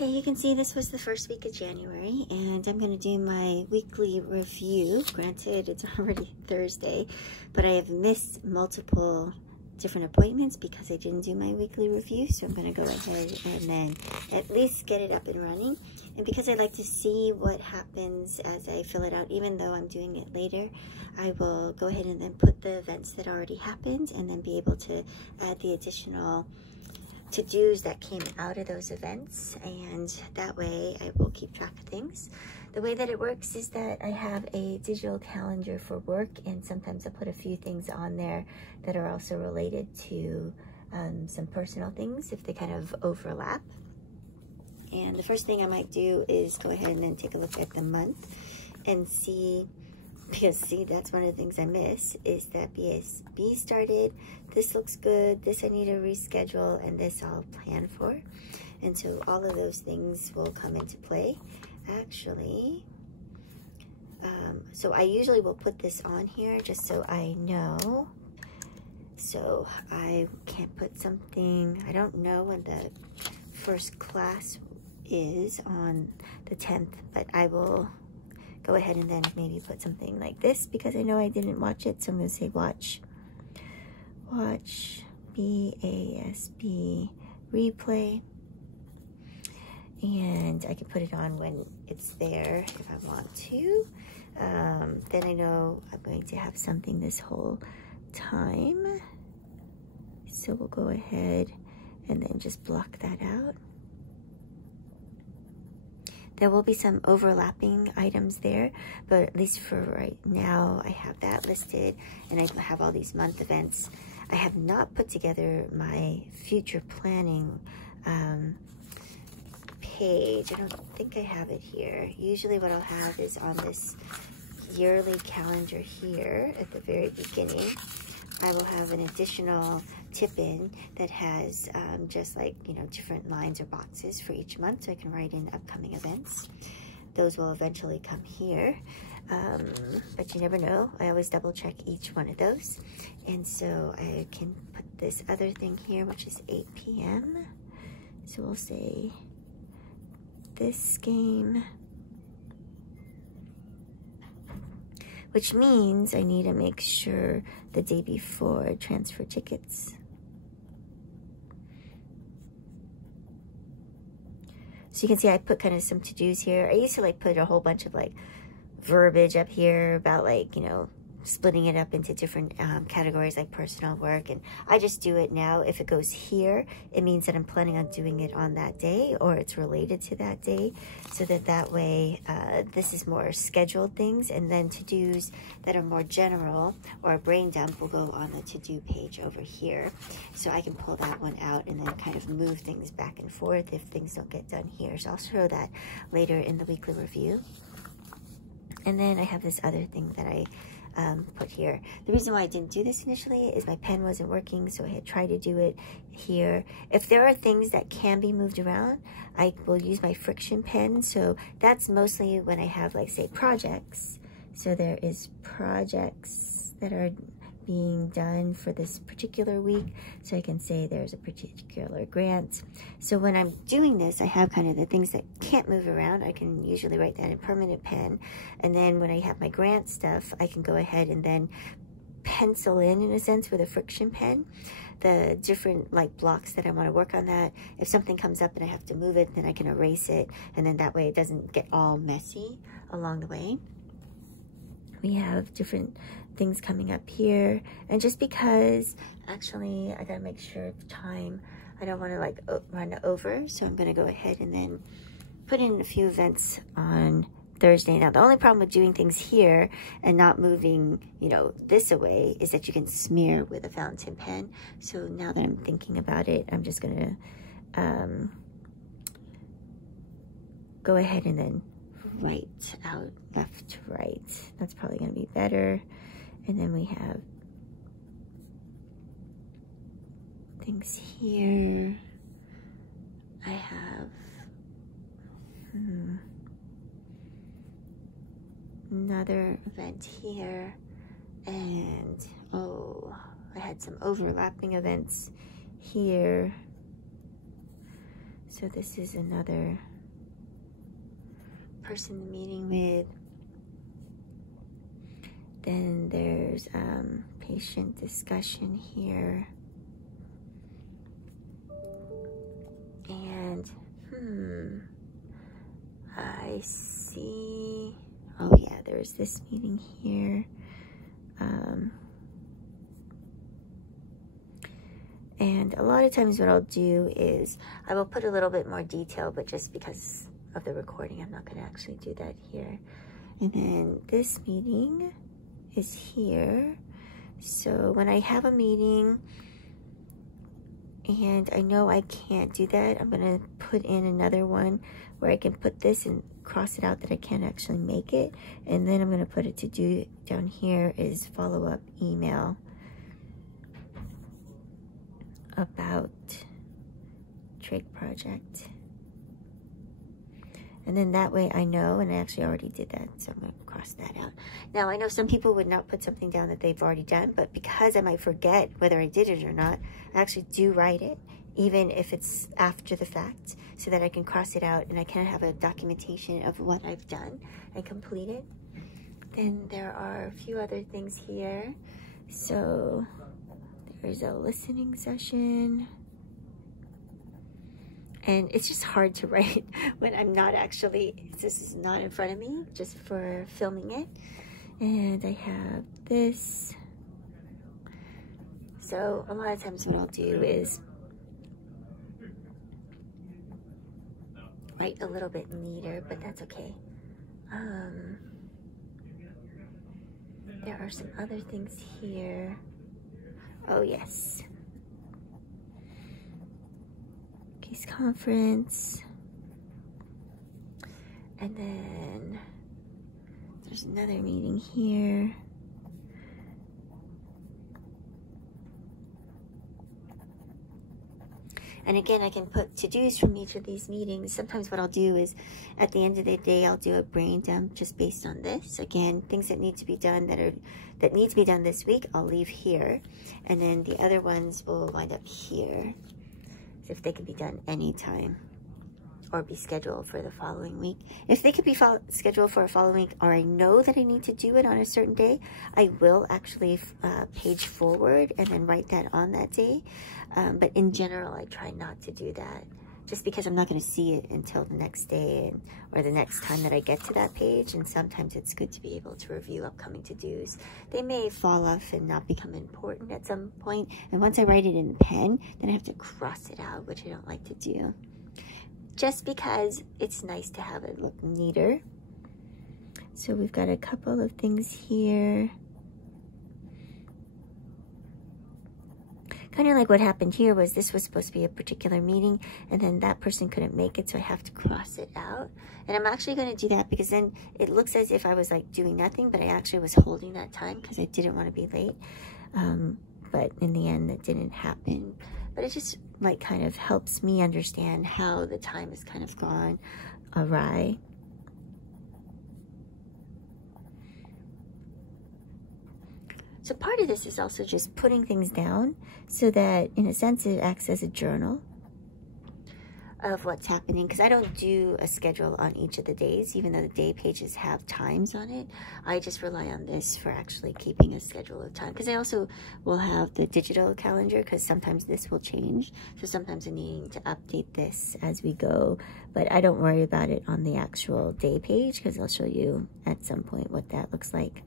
Okay, you can see this was the first week of January, and I'm going to do my weekly review. Granted, it's already Thursday, but I have missed multiple different appointments because I didn't do my weekly review, so I'm going to go ahead and then at least get it up and running. And because I like to see what happens as I fill it out, even though I'm doing it later, I will go ahead and then put the events that already happened and then be able to add the additional to-dos that came out of those events, and that way I will keep track of things. The way that it works is that I have a digital calendar for work, and sometimes I put a few things on there that are also related to some personal things if they kind of overlap. And the first thing I might do is go ahead and then take a look at the month and see, because see, that's one of the things I miss, is that BSB started, this looks good, this I need to reschedule, and this I'll plan for. And so all of those things will come into play. Actually, so I usually will put this on here just so I know. So I can't put something, I don't know when the first class is on the 10th, but I will go ahead and then maybe put something like this because I know I didn't watch it. So I'm going to say watch BASB replay, and I can put it on when it's there if I want to. Then I know I'm going to have something this whole time, so we'll go ahead and then just block that out. There will be some overlapping items there, but at least for right now, I have that listed, and I have all these month events. I have not put together my future planning page. I don't think I have it here. Usually what I'll have is on this yearly calendar here at the very beginning. I will have an additional tip-in that has just like, you know, different lines or boxes for each month, so I can write in upcoming events. Those will eventually come here, but you never know. I always double check each one of those. And so I can put this other thing here, which is 8 p.m. So we'll say this game, which means I need to make sure the day before transfer tickets. So you can see I put kind of some to-dos here. I used to like put a whole bunch of like verbiage up here about like, you know, splitting it up into different categories like personal, work, and I just do it now. If it goes here, it means that I'm planning on doing it on that day, or it's related to that day, so that way this is more scheduled things, and then to-dos that are more general or a brain dump will go on the to-do page over here, so I can pull that one out and then kind of move things back and forth if things don't get done here. So I'll show that later in the weekly review. And then I have this other thing that I put here. The reason why I didn't do this initially is my pen wasn't working, so I had tried to do it here. If there are things that can be moved around, I will use my friction pen. So that's mostly when I have, like, say, projects. So there is projects that are being done for this particular week, so I can say there's a particular grant. So when I'm doing this, I have kind of the things that can't move around. I can usually write that in permanent pen, and then when I have my grant stuff, I can go ahead and then pencil in a sense with a friction pen the different like blocks that I want to work on. That if something comes up and I have to move it, then I can erase it, and then that way it doesn't get all messy along the way. We have different things coming up here, and just because actually I gotta make sure of time, I don't want to like run over, so I'm gonna go ahead and then put in a few events on Thursday. Now the only problem with doing things here and not moving, you know, this away is that you can smear with a fountain pen. So now that I'm thinking about it, I'm just gonna go ahead and then right out, left to right. That's probably going to be better. And then we have things here. I have another event here, and oh, I had some overlapping events here. So this is another person I'm meeting with. Then there's patient discussion here. And, I see, oh yeah, there's this meeting here. And a lot of times what I'll do is I will put a little bit more detail, but just because of the recording, I'm not going to actually do that here. And then this meeting is here. So when I have a meeting and I know I can't do that, I'm going to put in another one where I can put this and cross it out that I can't actually make it. And then I'm going to put it to do down here is follow-up email about Drake project. And then that way I know, and I actually already did that, so I'm going to cross that out. Now, I know some people would not put something down that they've already done, but because I might forget whether I did it or not, I actually do write it, even if it's after the fact, so that I can cross it out and I can have a documentation of what I've done and completed. Then there are a few other things here. So there's a listening session. And it's just hard to write when I'm not actually, this is not in front of me, just for filming it. And I have this. So a lot of times what I'll do is write a little bit neater, but that's okay. There are some other things here. Oh yes. Case conference. And then there's another meeting here. And again, I can put to-dos from each of these meetings. Sometimes what I'll do is at the end of the day, I'll do a brain dump just based on this. Again, things that need to be done that need to be done this week, I'll leave here. And then the other ones will wind up here. So if they can be done anytime or be scheduled for the following week. If they could be scheduled for a following week, or I know that I need to do it on a certain day, I will actually page forward and then write that on that day. But in general, I try not to do that, just because I'm not going to see it until the next day or the next time that I get to that page. And sometimes it's good to be able to review upcoming to-dos. They may fall off and not become important at some point. And once I write it in pen, then I have to cross it out, which I don't like to do, just because it's nice to have it look neater. So we've got a couple of things here. Kind of like what happened here was this was supposed to be a particular meeting, and then that person couldn't make it, so I have to cross it out. And I'm actually going to do that because then it looks as if I was like doing nothing, but I actually was holding that time because I didn't want to be late. But in the end, that didn't happen. But it just like kind of helps me understand how the time has kind of gone awry. So part of this is also just putting things down so that, in a sense, it acts as a journal of what's happening. Because I don't do a schedule on each of the days, even though the day pages have times on it. I just rely on this for actually keeping a schedule of time. Because I also will have the digital calendar, because sometimes this will change. So sometimes I need to update this as we go. But I don't worry about it on the actual day page, because I'll show you at some point what that looks like.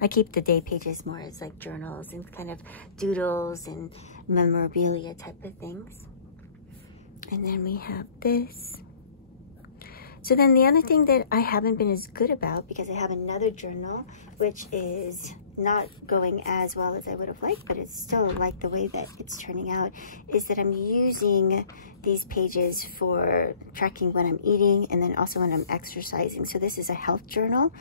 I keep the day pages more as like journals and kind of doodles and memorabilia type of things. And then we have this. So then the other thing that I haven't been as good about, because I have another journal, which is not going as well as I would have liked, but it's still like the way that it's turning out, is that I'm using these pages for tracking when I'm eating and then also when I'm exercising. So this is a health journal,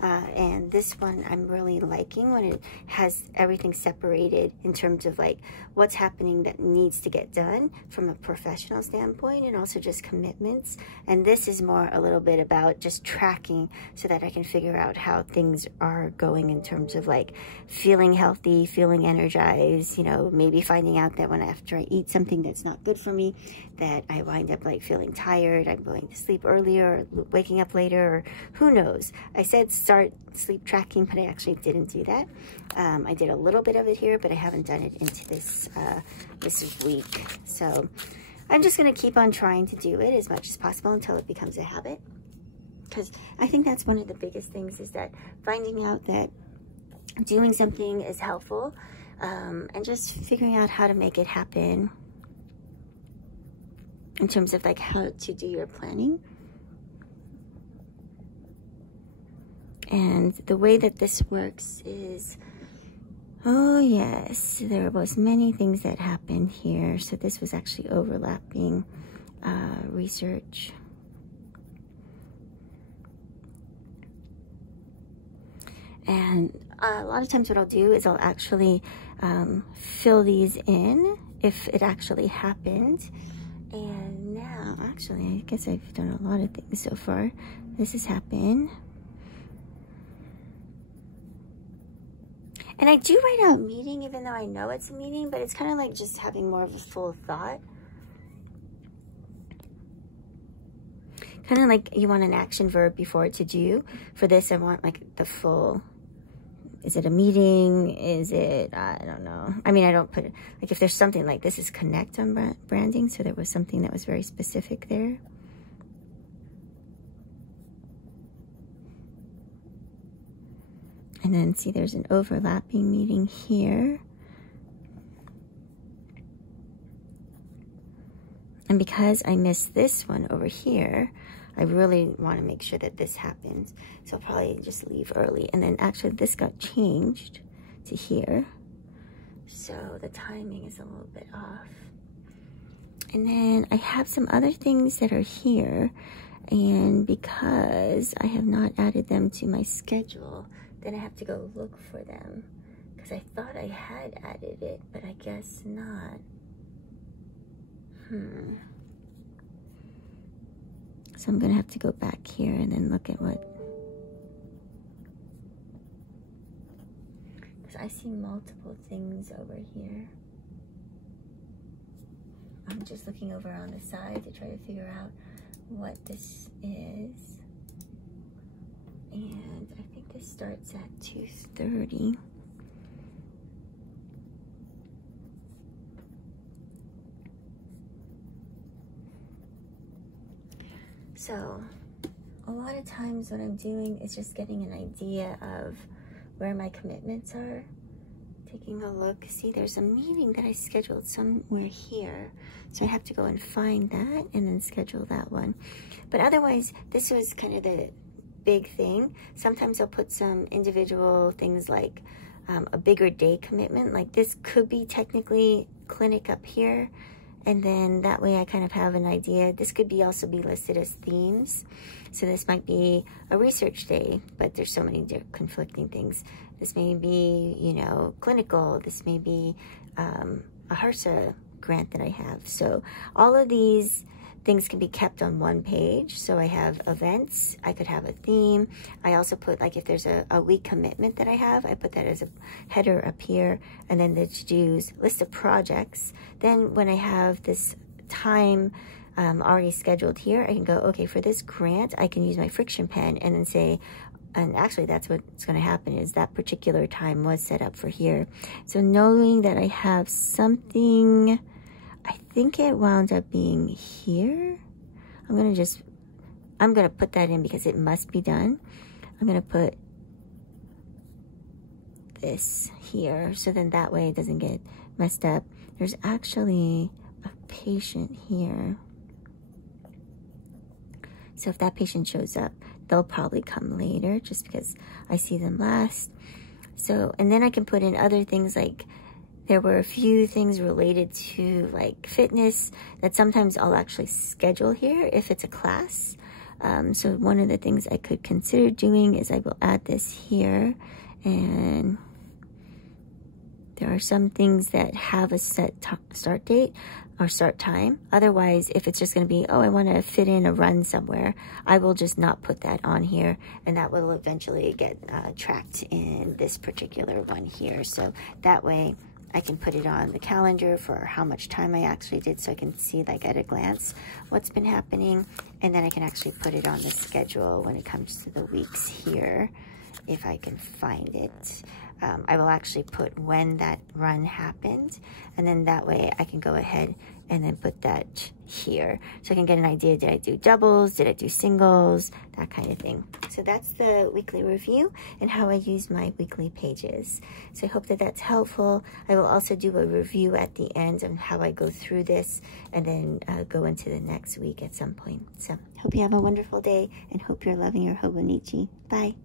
and this one I'm really liking when it has everything separated in terms of like what's happening that needs to get done from a professional standpoint, and also just commitments. And this is more a little bit about just tracking so that I can figure out how things are going in terms of like feeling healthy, feeling energized, you know, maybe finding out that when after I eat something that's not good for me, that I wind up like feeling tired, I'm going to sleep earlier, or waking up later, or who knows. I said start sleep tracking, but I actually didn't do that. I did a little bit of it here, but I haven't done it into this this week. So I'm just going to keep on trying to do it as much as possible until it becomes a habit, because I think that's one of the biggest things, is that finding out that doing something is helpful, and just figuring out how to make it happen in terms of like how to do your planning. And the way that this works is, oh yes, there was many things that happened here. So this was actually overlapping research. And a lot of times what I'll do is I'll actually fill these in if it actually happened. And now, actually, I guess I've done a lot of things so far. This has happened. And I do write out meeting, even though I know it's a meeting, but it's kind of like just having more of a full thought. Kind of like you want an action verb before to do. For this, I want like the full. Is it a meeting? Is it, I don't know. I mean, I don't put it, like if there's something like this is connect on branding. So there was something that was very specific there. And then see, there's an overlapping meeting here. And because I missed this one over here, I really want to make sure that this happens. So I'll probably just leave early. And then actually this got changed to here. So the timing is a little bit off. And then I have some other things that are here. And because I have not added them to my schedule, then I have to go look for them. Because I thought I had added it, but I guess not. So I'm going to have to go back here and then look at what... Because I see multiple things over here. I'm just looking over on the side to try to figure out what this is. And I think this starts at 2:30. So a lot of times what I'm doing is just getting an idea of where my commitments are. Taking a look, see there's a meeting that I scheduled somewhere here. So I have to go and find that and then schedule that one. But otherwise, this was kind of the big thing. Sometimes I'll put some individual things like a bigger day commitment. Like this could be technically clinic up here. And then that way I kind of have an idea. This could be also be listed as themes. So this might be a research day, but there's so many conflicting things. This may be, you know, clinical. This may be a HRSA grant that I have. So all of these things can be kept on one page. So I have events, I could have a theme. I also put, like if there's a week commitment that I have, I put that as a header up here, and then the to-dos, list of projects. Then when I have this time already scheduled here, I can go, okay, for this grant, I can use my friction pen and then say, and actually that's what's going to happen is that particular time was set up for here. So knowing that I have something, I think it wound up being here. I'm going to put that in because it must be done. I'm going to put this here. So then that way it doesn't get messed up. There's actually a patient here. So if that patient shows up, they'll probably come later just because I see them last. So, and then I can put in other things like There were a few things related to like fitness that sometimes I'll actually schedule here if it's a class. So one of the things I could consider doing is I will add this here, and there are some things that have a set start date or start time. Otherwise, if it's just going to be, oh, I want to fit in a run somewhere, I will just not put that on here, and that will eventually get tracked in this particular one here. So that way I can put it on the calendar for how much time I actually did, so I can see like at a glance what's been happening, and then I can actually put it on the schedule when it comes to the weeks here, if I can find it. I will actually put when that run happened, and then that way I can go ahead and then put that here, so I can get an idea, did I do doubles, did I do singles, that kind of thing. So that's the weekly review and how I use my weekly pages. So I hope that that's helpful. I will also do a review at the end on how I go through this, and then go into the next week at some point. So hope you have a wonderful day, and hope you're loving your Hobonichi. Bye.